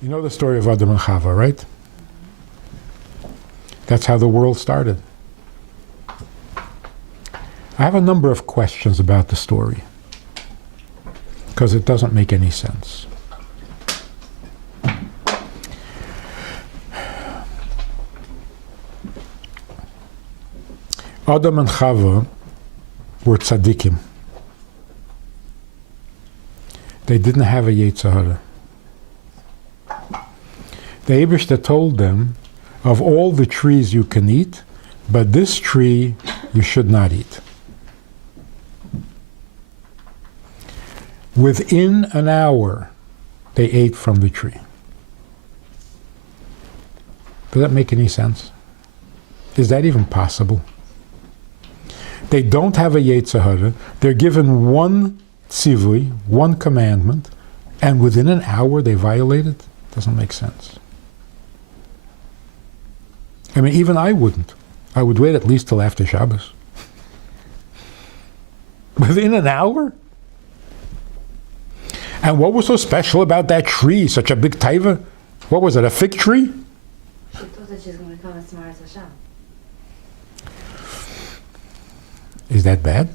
You know the story of Adam and Chava, right? That's how the world started. I have a number of questions about the story because it doesn't make any sense. Adam and Chava were tzaddikim. They didn't have a Yetzer Hara. The Eibishter told them, of all the trees you can eat, but this tree you should not eat. Within an hour, they ate from the tree. Does that make any sense? Is that even possible? They don't have a Yetzer Hara. They're given one tzivui, one commandment, and within an hour they violate it? Doesn't make sense. I mean, even I wouldn't. I would wait at least till after Shabbos. Within an hour? And what was so special about that tree? Such a big taiva? What was it, a fig tree? She thought that she was going to come as Tamaras Hashem. Is that bad?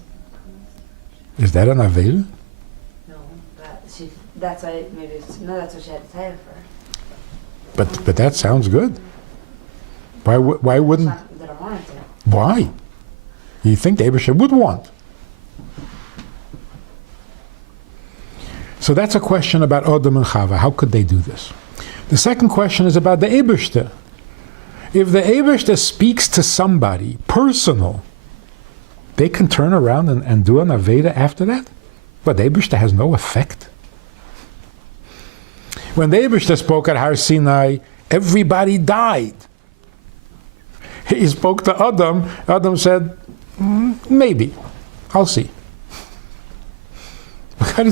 Is that an avera? No, that's why maybe that's what she had to tell for. But that sounds good. Why wouldn't? That I wanted to. Why? You think the Eibishter would want? So that's a question about Adam and Chava. How could they do this? The second question is about the Eibishter. If the Eibishter speaks to somebody personal, they can turn around and do an Aveda after that? But the Eibishter has no effect. When the Eibishter spoke at Har Sinai, everybody died. He spoke to Adam. Adam said, maybe. I'll see. How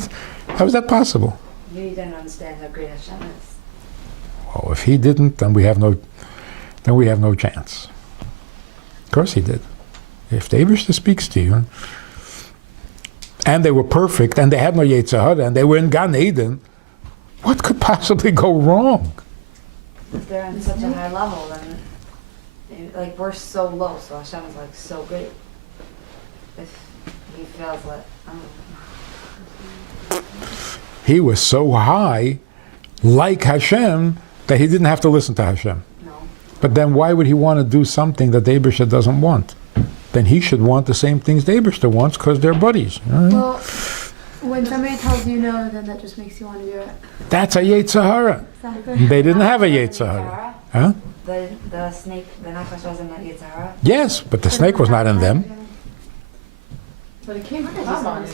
is that possible? You didn't understand how great Hashem is. Oh, if he didn't, then we have no chance. Of course he did. If the Eibishter speaks to you, and they were perfect, and they had no Yetzer Hara, and they were in Gan Eden, what could possibly go wrong? If they're on such a high level, then like we're so low, so Hashem is like so great. If he feels like, I don't know. He was so high, like Hashem, that he didn't have to listen to Hashem. No. But then why would he want to do something that the Eibishter doesn't want? Then he should want the same things the Eibishter wants because they're buddies. Right? Well, when somebody tells you no, then that just makes you want to do it. That's a Yetzer Hara. Exactly. They didn't have a Yetzer Hara. Huh? The snake, the Nakash wasn't that Yetzer Hara? Yes, but the snake was not in them. But it came from Haman.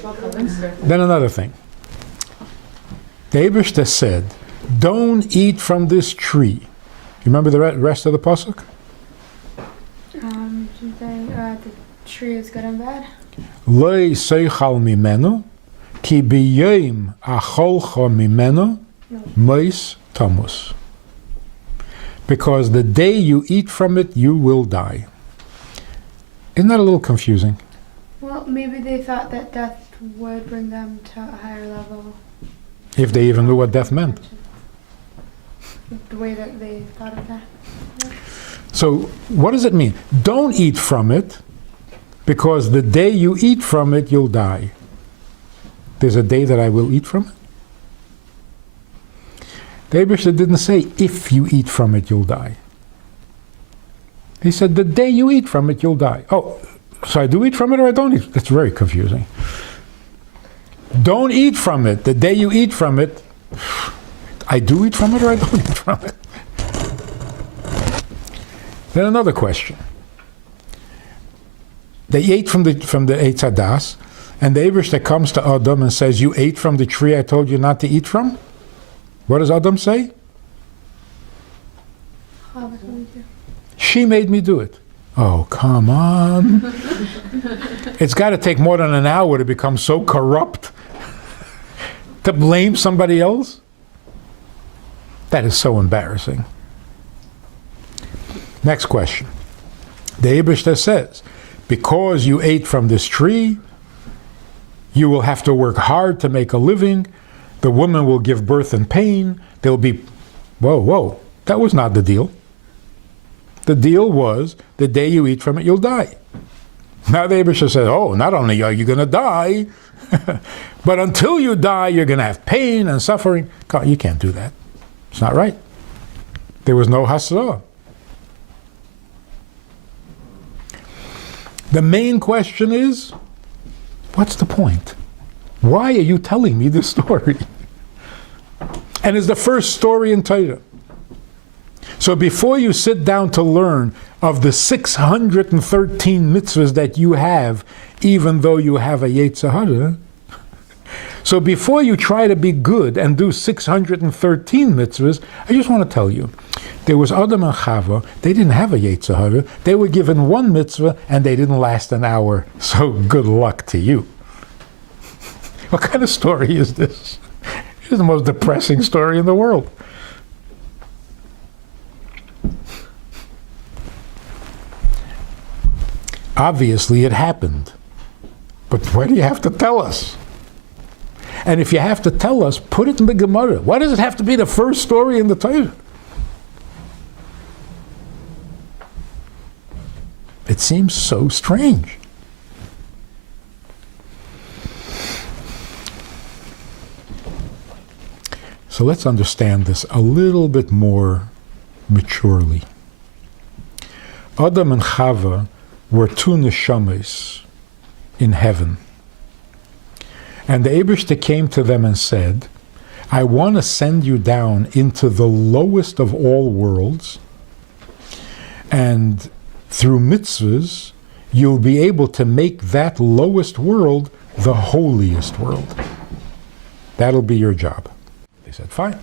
Then another thing. The Eibishter said, don't eat from this tree. You remember the rest of the pasuk? The tree is good and bad. Loi seichal mimeno, ki biyom acholcha mimeno, meis tamus. Because the day you eat from it, you will die. Isn't that a little confusing? Well, maybe they thought that death would bring them to a higher level. If they even knew what death meant. The way that they thought of that. So what does it mean? Don't eat from it, because the day you eat from it, you'll die. There's a day that I will eat from it? The Eibishter didn't say, if you eat from it, you'll die. He said, the day you eat from it, you'll die. Oh, so I do eat from it or I don't eat? That's very confusing. Don't eat from it. The day you eat from it, I do eat from it or I don't eat from it? Then another question. They ate from the Eitz Hadas, and the Eibishter comes to Adam and says, you ate from the tree I told you not to eat from? What does Adam say? She made me do it. Oh, come on. It's got to take more than an hour to become so corrupt to blame somebody else? That is so embarrassing. Next question. The Eibishter says, because you ate from this tree, you will have to work hard to make a living. The woman will give birth in pain. There'll be Whoa, whoa. That was not the deal. The deal was the day you eat from it, you'll die. Now the Abishah says, oh, not only are you going to die, but until you die, you're going to have pain and suffering. God, you can't do that. It's not right. There was no hasra. The main question is, what's the point? Why are you telling me this story? And it's the first story in Torah. So before you sit down to learn of the 613 mitzvahs that you have, even though you have a Yetzer Hara, so before you try to be good and do 613 mitzvahs, I just want to tell you, there was Adam and Chava, they didn't have a Yetzer Hara, they were given one mitzvah and they didn't last an hour, so good luck to you. What kind of story is this? It's the most depressing story in the world. Obviously it happened, but why do you have to tell us? And if you have to tell us, put it in the Gemara. Why does it have to be the first story in the Torah? It seems so strange. So let's understand this a little bit more maturely. Adam and Chava were two neshamas in heaven. And the Eibishter came to them and said, I want to send you down into the lowest of all worlds, and through mitzvahs, you'll be able to make that lowest world the holiest world. That'll be your job. They said, fine.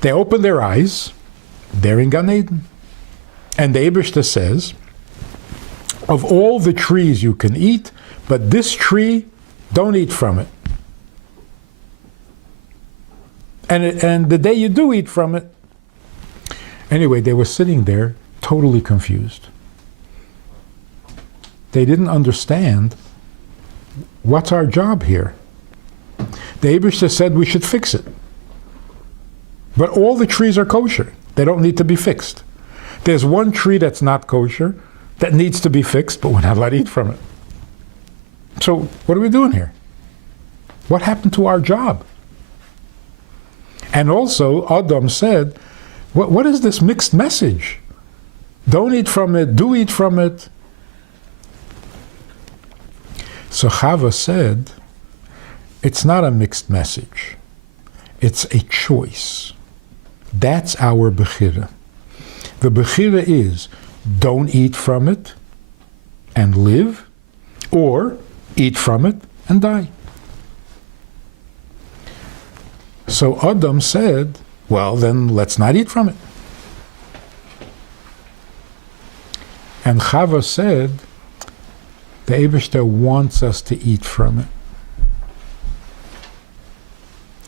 They opened their eyes. They're in Gan Eden. And the Eibishter says, of all the trees you can eat, but this tree, don't eat from it. And the day you do eat from it, anyway, they were sitting there totally confused. They didn't understand, what's our job here? The Eibishter said we should fix it. But all the trees are kosher. They don't need to be fixed. There's one tree that's not kosher that needs to be fixed, but we're not allowed to eat from it. So what are we doing here? What happened to our job? And also, Adam said, what is this mixed message? Don't eat from it, do eat from it. So Chava said, it's not a mixed message. It's a choice. That's our bechira. The bechira is, don't eat from it and live, or eat from it and die. So Adam said, well, then let's not eat from it. And Chava said, the Eibishter wants us to eat from it.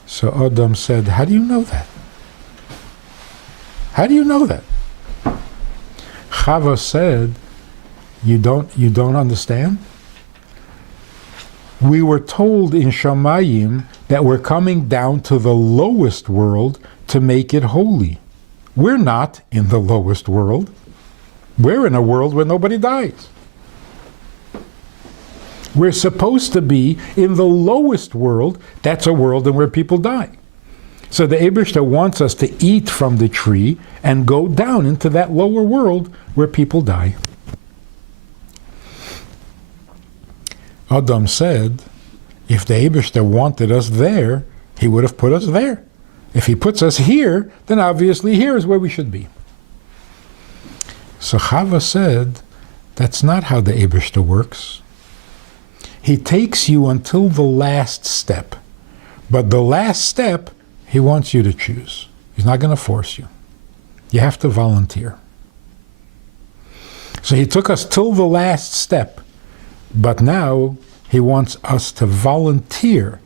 So Adam said, how do you know that? How do you know that? Chava said, you don't understand? We were told in Shamayim that we're coming down to the lowest world to make it holy. We're not in the lowest world. We're in a world where nobody dies. We're supposed to be in the lowest world. That's a world in where people die. So the Eibishter wants us to eat from the tree and go down into that lower world where people die. Adam said, if the Eibishter wanted us there, he would have put us there. If he puts us here, then obviously here is where we should be. So Chava said, that's not how the Eibishter works. He takes you until the last step. But the last step, he wants you to choose. He's not going to force you. You have to volunteer. So he took us till the last step, but now he wants us to volunteer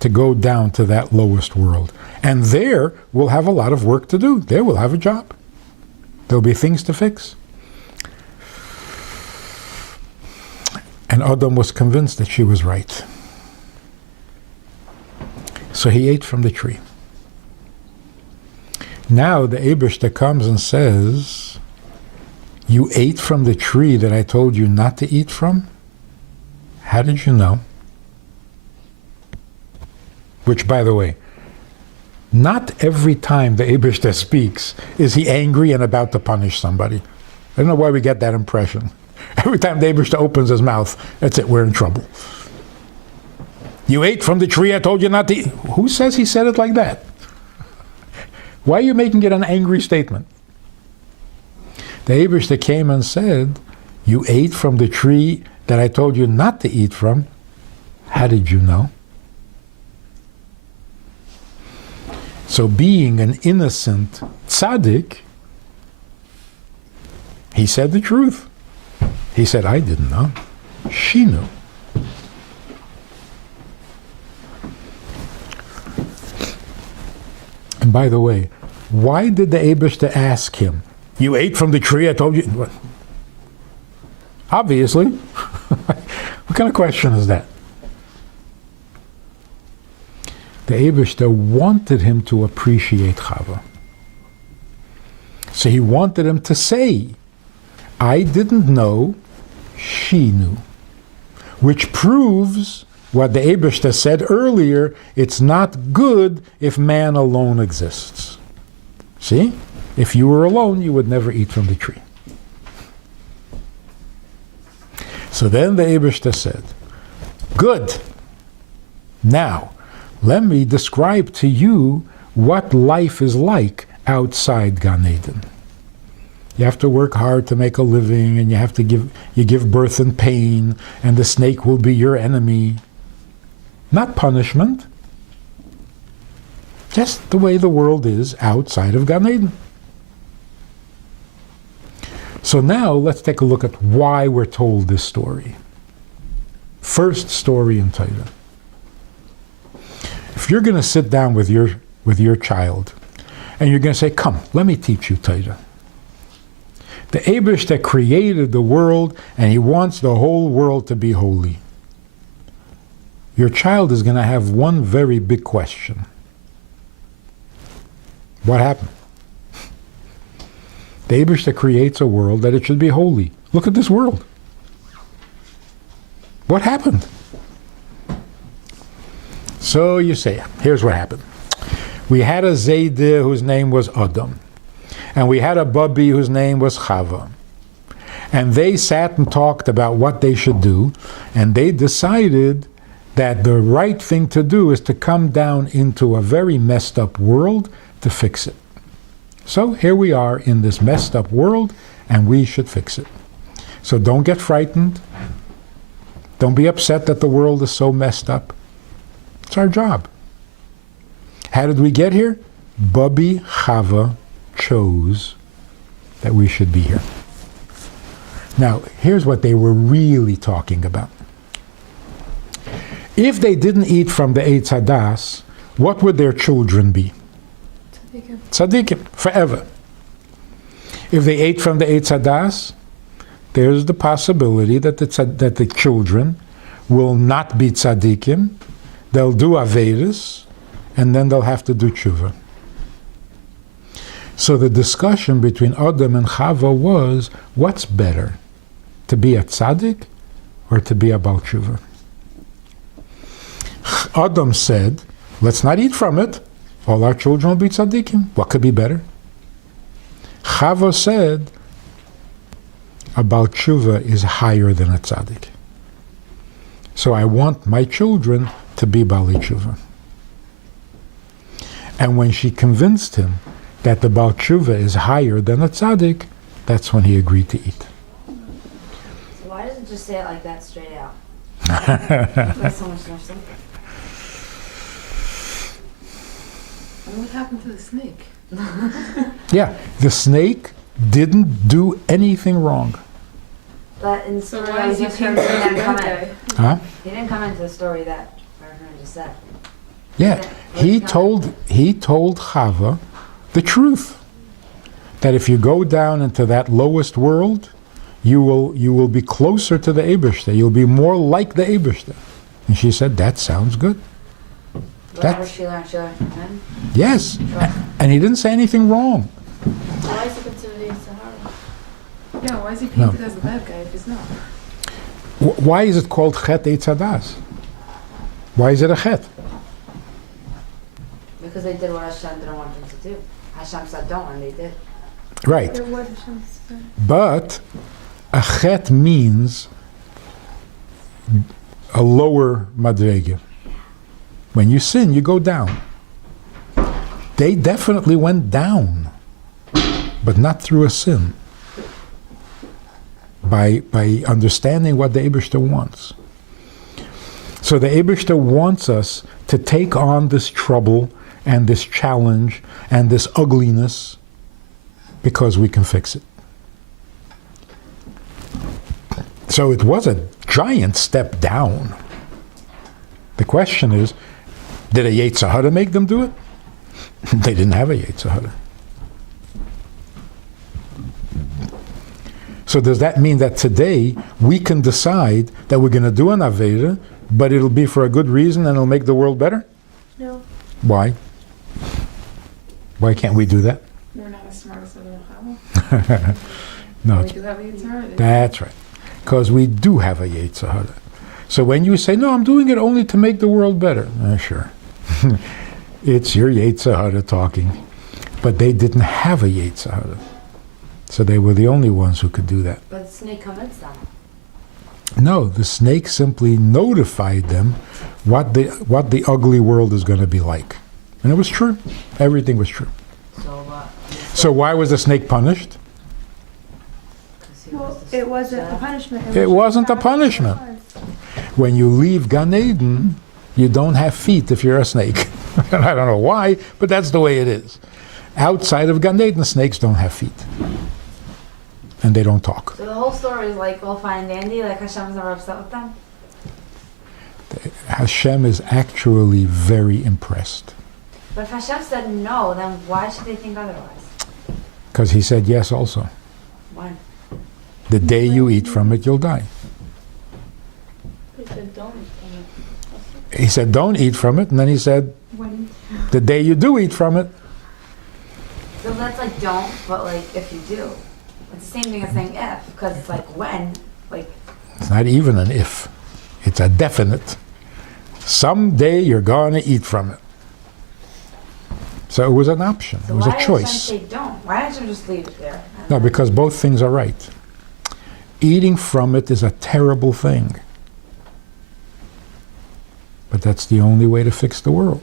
to go down to that lowest world. And there we'll have a lot of work to do. There we'll have a job. There'll be things to fix. And Adam was convinced that she was right. So he ate from the tree. Now the Eibishter comes and says, you ate from the tree that I told you not to eat from? How did you know? Which, by the way, not every time the Eibishter speaks is he angry and about to punish somebody. I don't know why we get that impression. Every time the Eibishter opens his mouth, that's it, we're in trouble. You ate from the tree I told you not to eat. Who says he said it like that? Why are you making it an angry statement? The Eibishter came and said, you ate from the tree that I told you not to eat from. How did you know? So being an innocent tzaddik, he said the truth. He said, I didn't know. She knew. And by the way, why did the Eibishter ask him, you ate from the tree I told you? What? Obviously. What kind of question is that? The Eibishter wanted him to appreciate Chava. So he wanted him to say, I didn't know, she knew. Which proves what the Eibishter said earlier, it's not good if man alone exists. See? If you were alone, you would never eat from the tree. So then the Eibishter said, good. Now, let me describe to you what life is like outside Gan Eden. You have to work hard to make a living, and you give birth in pain, and the snake will be your enemy. Not punishment. Just the way the world is outside of Gan Eden. So now let's take a look at why we're told this story. First story in Torah. If you're going to sit down with your child, and you're going to say, come, let me teach you Torah. The Eibishter created the world, and he wants the whole world to be holy. Your child is going to have one very big question. What happened? The Eibishter creates a world that it should be holy. Look at this world. What happened? So you say, here's what happened. We had a Zayde whose name was Adam. And we had a Babi whose name was Chava. And they sat and talked about what they should do. And they decided that the right thing to do is to come down into a very messed up world to fix it. So here we are in this messed up world, and we should fix it. So don't get frightened. Don't be upset that the world is so messed up. It's our job. How did we get here? Babi Chava chose that we should be here. Now, here's what they were really talking about. If they didn't eat from the Eitz Hadas, what would their children be? Tzaddikim, forever. If they ate from the Eitz Hadas, there's the possibility that the children will not be tzaddikim, they'll do Averis, and then they'll have to do tshuva. So the discussion between Adam and Chava was, what's better, to be a tzaddik or to be a Baal tshuva? Adam said, let's not eat from it. All our children will be tzaddikim. What could be better? Chava said, a Baal tshuva is higher than a tzaddik. So I want my children to be Baalei tshuva. And when she convinced him that the Baal tshuva is higher than a tzaddik, that's when he agreed to eat. So why doesn't it just say it like that straight out? That's so much more simple. And what happened to the snake? Yeah, the snake didn't do anything wrong. But in the So story, why is he he didn't changing come birthday? in. Huh? He didn't come into the story that Reverend just said. Yeah, he told Chava the truth. That if you go down into that lowest world, you will be closer to the Eibishter. You'll be more like the Eibishter. And she said, that sounds good. Whatever That- she learned from him. Yes. And he didn't say anything wrong. Why is it considered a Sahara? Yeah, why is he painted as the bad guy if he's not? Why is it called Chet Eitz Hadas? Why is it a Chet? Because they did what Hashem didn't want them to do. Hashem said don't, and they did. Right. There was some stuff. But a Chet means a lower madrege. When you sin, you go down. They definitely went down, but not through a sin. By understanding what the Eibishter wants. So the Eibishter wants us to take on this trouble and this challenge and this ugliness because we can fix it. So it was a giant step down. The question is, did a Yetzer Hara make them do it? They didn't have a Yetzer Hara. So does that mean that today we can decide that we're going to do an Aveda, but it'll be for a good reason and it'll make the world better? No. Why? Why can't we do that? We're not as smart as the Chava. No, We do have a Yitzhar. that's right. Because we do have a Yetzer Hara. So when you say, no, I'm doing it only to make the world better. Sure. It's your Yetzer Hara talking. But they didn't have a Yetzer Hara. So they were the only ones who could do that. But the snake convinced them. No, the snake simply notified them what the ugly world is going to be like. And it was true. Everything was true. So why was the snake punished? 'Cause he Well, was the it wasn't a chef. punishment. It was wasn't a just how it punishment. was. When you leave Gan Eden, you don't have feet if you're a snake. And I don't know why, but that's the way it is. Outside of Gan Eden, snakes don't have feet. And they don't talk. So the whole story is like all fine and dandy, like Hashem's never upset with them. Hashem is actually very impressed. But if Hashem said no, then why should they think otherwise? Because he said yes also. When? The day you eat from it, you'll die. He said don't. He said, don't eat from it. And then he said, When the day you do eat from it, So that's like don't, but like if you do. It's the same thing as saying if, because it's like when, like it's not even an if. It's a definite. Someday you're going to eat from it. So it was an option. so It was why a did Hashem choice. say don't? Why didn't you just leave it there? No, because both things are right. Eating from it is a terrible thing. But that's the only way to fix the world.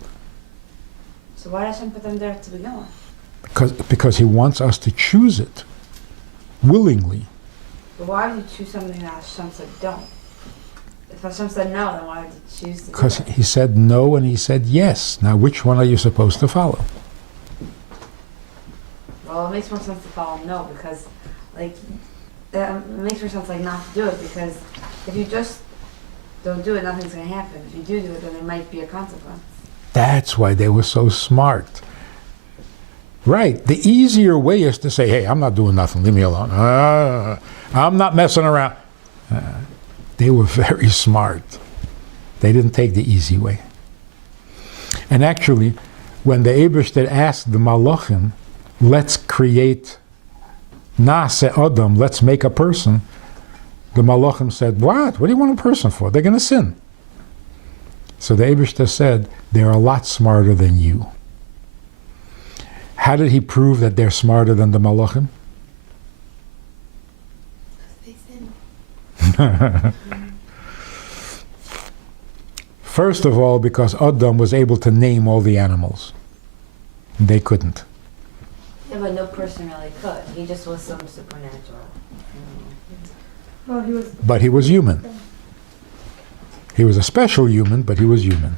So why did Hashem put them there to begin with? Because he wants us to choose it willingly. But why would you choose something that Hashem said don't? If Hashem said no, then why would you choose to do Because it? he said no and he said yes. Now, which one are you supposed to follow? Well, it makes more sense to follow no because, like, it makes more sense like not to do it because if you just don't do it, nothing's gonna happen. If you do it, then there might be a consequence. That's why they were so smart. Right. The easier way is to say, hey, I'm not doing nothing. Leave me alone. I'm not messing around. They were very smart. They didn't take the easy way. And actually, when the Eibishter asked the Malachim, let's create Nase Adam, let's make a person, the Malachim said, what? What do you want a person for? They're going to sin. So the Eibishter said, they're a lot smarter than you. How did he prove that they're smarter than the Malachim? They sinned. First of all, because Adam was able to name all the animals. They couldn't. Yeah, but no person really could. He just was some supernatural. well, he was. But he was human. He was a special human, but he was human.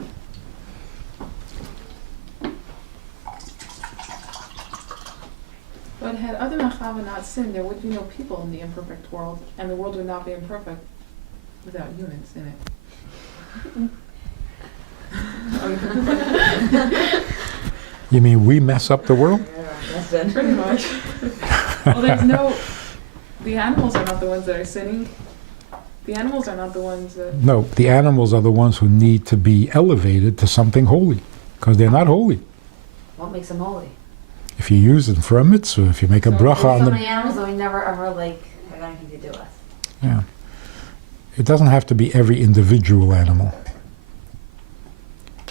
But had Adam and Chava not sinned, there would be no people in the imperfect world, and the world would not be imperfect without humans in it. You mean we mess up the world? Pretty much. Well, there's no. The animals are not the ones that are sinning. The animals are not the ones that. No, the animals are the ones who need to be elevated to something holy. because they're not holy. What makes them holy? If you use them for a mitzvah, if you make a bracha There's on so them, many animals that we never ever like have anything to do with. yeah. It doesn't have to be every individual animal.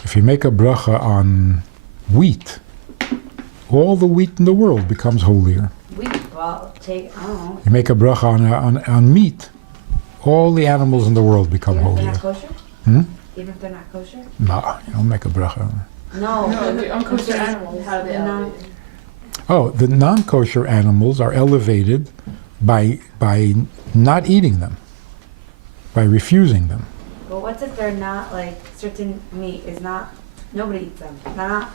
If you make a bracha on wheat, all the wheat in the world becomes holier. We well take I don't know. You make a bracha on meat, all the animals in the world become Even if they're holier. not kosher? Hmm? Even if they're not kosher? No, you don't make a bracha. No. No, the unkosher animals. How do they No. elevate it? Oh, the non-kosher animals are elevated by not eating them, by refusing them. But what's if they're not like certain meat is not nobody eats them. Not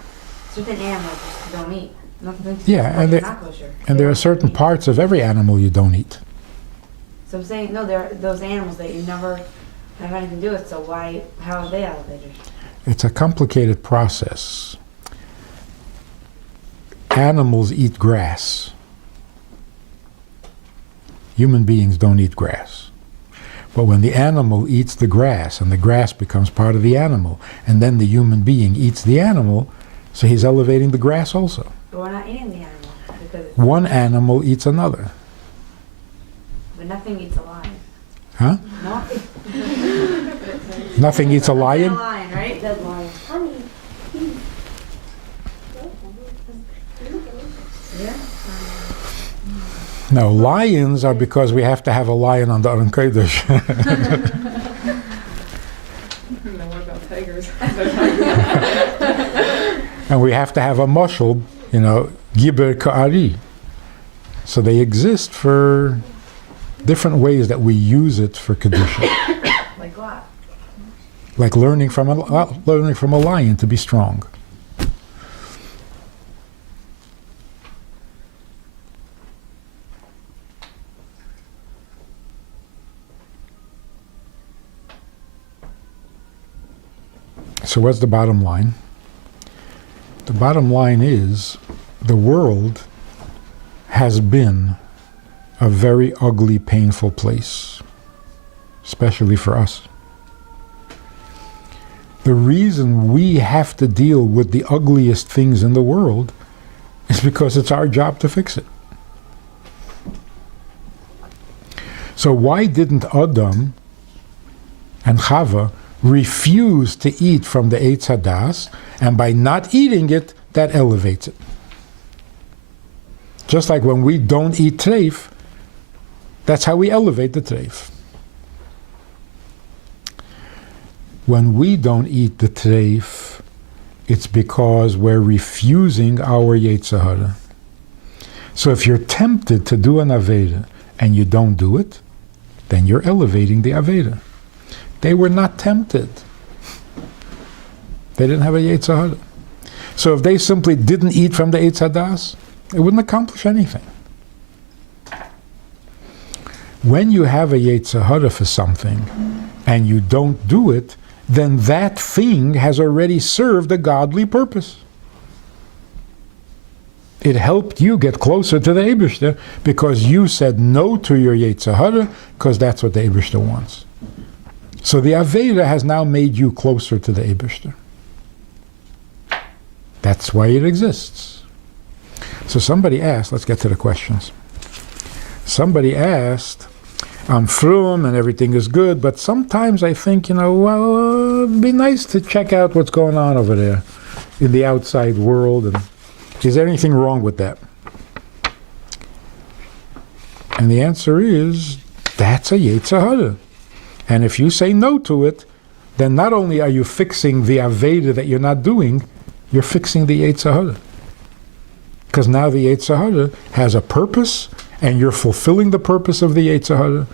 certain animals just don't eat. Nothing. Yeah, like, and it's they- not kosher. And They there are don't certain eat. parts of every animal you don't eat. So I'm saying no, there are those animals that you never have anything to do with. So why? How are they elevated? It's a complicated process. Animals eat grass. Human beings don't eat grass. But when the animal eats the grass and the grass becomes part of the animal, and then the human being eats the animal, so he's elevating the grass also. But we're not eating the animal because One animal eats another. but nothing eats a lion. Huh? No. Nothing eats a A lion? lion, right? Dead lion. Honey. Yeah. No, lions are because we have to have a lion on the Aron Kodesh. No, what about tigers? And we have to have a mushal, giber ka'ari. So they exist for different ways that we use it for Kedusha. Like what? Like learning from a lion to be strong. So what's the bottom line? The bottom line is the world has been a very ugly, painful place, especially for us. The reason we have to deal with the ugliest things in the world is because it's our job to fix it. So why didn't Adam and Chava refuse to eat from the Eitz Hadas, and by not eating it, that elevates it? Just like when we don't eat treif, that's how we elevate the treif. When we don't eat the treif, it's because we're refusing our Yetzer Hara. So if you're tempted to do an Aveda and you don't do it, then you're elevating the Aveda. They were not tempted. They didn't have a Yetzer Hara. So if they simply didn't eat from the Eitz Hadas, it wouldn't accomplish anything. When you have a Yetzer Hara for something and you don't do it, then that thing has already served a godly purpose. It helped you get closer to the Eibishter because you said no to your Yetzer Hara because that's what the Eibishter wants. So the Aveda has now made you closer to the Eibishter. That's why it exists. So somebody asked, let's get to the questions. Somebody asked, I'm frum and everything is good, but sometimes I think, it'd be nice to check out what's going on over there in the outside world. And is there anything wrong with that? And the answer is, that's a Yetzer Hara. And if you say no to it, then not only are you fixing the Aveda that you're not doing, you're fixing the Yetzer Hara. Because now the Yetzer Hara has a purpose, and you're fulfilling the purpose of the Yetzer Hara.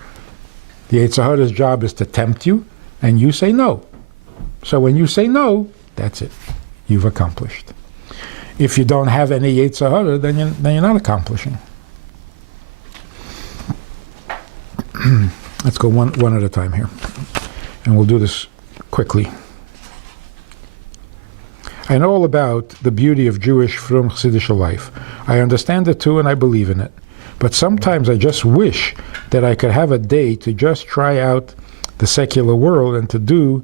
The Yetzer Hara's job is to tempt you, and you say no. So when you say no, that's it. You've accomplished. If you don't have any Yetzer Hara, then you're not accomplishing. Let's go one at a time here. And we'll do this quickly. I know all about the beauty of Jewish frum Chassidish life. I understand it too and I believe in it. But sometimes I just wish that I could have a day to just try out the secular world and to do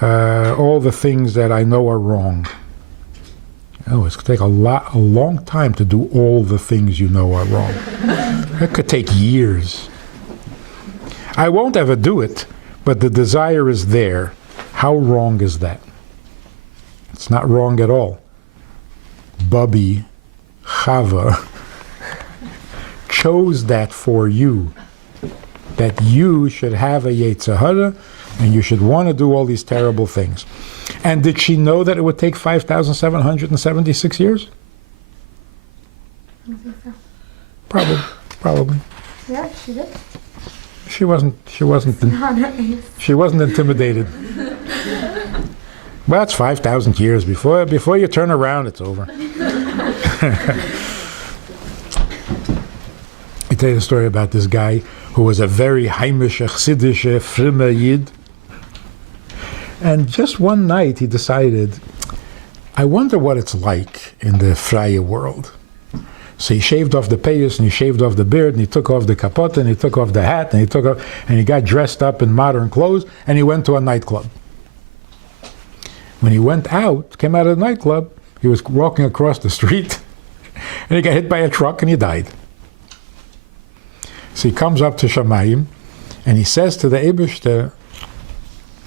all the things that I know are wrong. Oh, it's going to take a long time to do all the things you know are wrong. It could take years. I won't ever do it, but the desire is there. How wrong is that? It's not wrong at all. Bubby, Chava, chose that for you. That you should have a Yetzer Hara and you should want to do all these terrible things. And did she know that it would take 5,776 years? I don't think so. Probably. Yeah, she did. She wasn't Not her age. She wasn't intimidated. Well, it's 5,000 years. Before you turn around, it's over. I tell you a story about this guy who was a very heimish, chassidish, frimme Yid. And just one night he decided, I wonder what it's like in the freie world. So he shaved off the payas and he shaved off the beard and he took off the kapot and he took off the hat and he got dressed up in modern clothes and he went to a nightclub. When he went out, came out of the nightclub, he was walking across the street and he got hit by a truck and he died. So he comes up to Shamayim and he says to the Eibishter,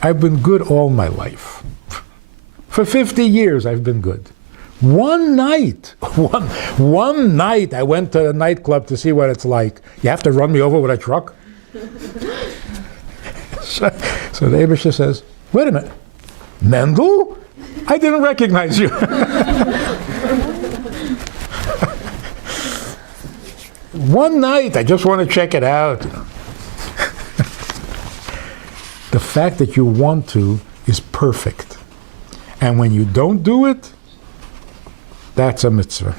I've been good all my life. For 50 years I've been good. One night I went to a nightclub to see what it's like. You have to run me over with a truck? So the Eibishter says, wait a minute, Mendel? I didn't recognize you. One night, I just want to check it out. The fact that you want to is perfect. And when you don't do it, that's a mitzvah.